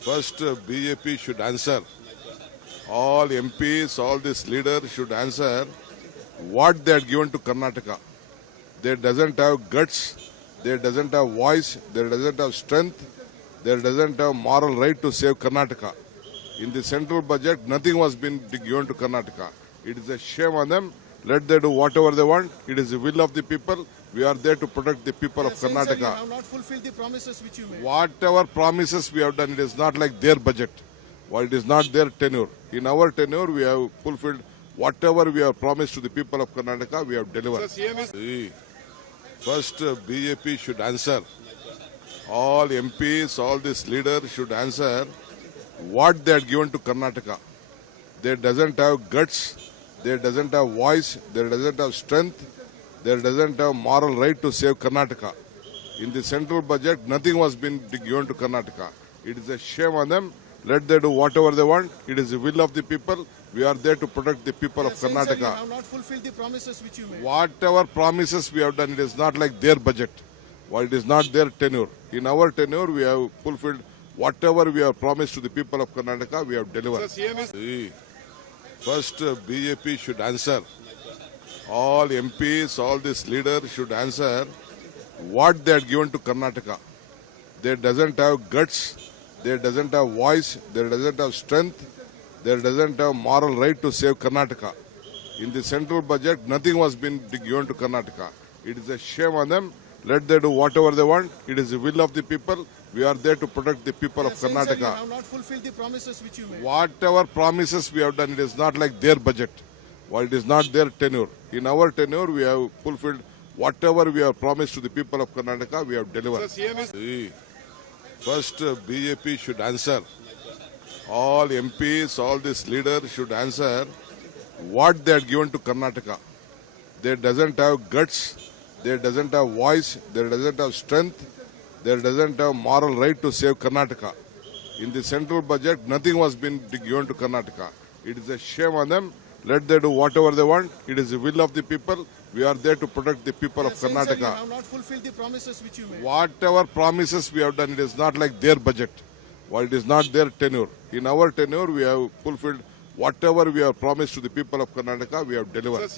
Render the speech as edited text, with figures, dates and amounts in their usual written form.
First, BJP should answer. All MPs, all these leaders should answer what they are given to Karnataka. They doesn't have guts, they doesn't have voice, they doesn't have strength, they doesn't have moral right to save Karnataka. In the central budget, nothing was been given to Karnataka. It is a shame on them. Let them do whatever they want. It is the will of the people. We are there to protect the people of Saying, sir, you Karnataka. have not fulfilled the promises which you made. Whatever promises we have done, it is not like their budget. Well, it is not their tenure. In our tenure, we have fulfilled whatever we have promised to the people of Karnataka, we have delivered. See, first, BJP should answer. All MPs, all these leaders should answer what they are given to Karnataka. They doesn't have guts, they doesn't have voice, they doesn't have strength, they doesn't have moral right to save Karnataka. In the central budget, nothing was been given to Karnataka. It is a shame on them. Let them do whatever they want. It is the will of the people. We are there to protect the people of Saying, sir, you Karnataka. have not fulfilled the promises which you made. Whatever promises we have done, it is not like their budget. Well, it is not their tenure. In our tenure, we have fulfilled whatever we have promised to the people of Karnataka, we have delivered. See, first, BJP should answer. All MPs, all these leaders should answer what they are given to Karnataka. They doesn't have guts, they doesn't have voice, they doesn't have strength, they doesn't have moral right to save Karnataka. In the central budget, nothing was been given to Karnataka. It is a shame on them. Let them do whatever they want. It is the will of the people. We are there to protect the people of Saying, sir, you Karnataka. have not fulfilled the promises which you made. Whatever promises we have done, it is not like their budget. Well, it is not their tenure. In our tenure, we have fulfilled whatever we have promised to the people of Karnataka, we have delivered. See, first, BJP should answer. All MPs, all these leaders should answer what they are given to Karnataka. They doesn't have guts, they doesn't have voice, they doesn't have strength, they doesn't have moral right to save Karnataka. In the central budget, nothing was been given to Karnataka. It is a shame on them. Let them do whatever they want. It is the will of the people. We are there to protect the people of Saying, sir, you Karnataka. have not fulfilled the promises which you made. Whatever promises we have done, it is not like their budget. Well, it is not their tenure. In our tenure, we have fulfilled whatever we have promised to the people of Karnataka, we have delivered.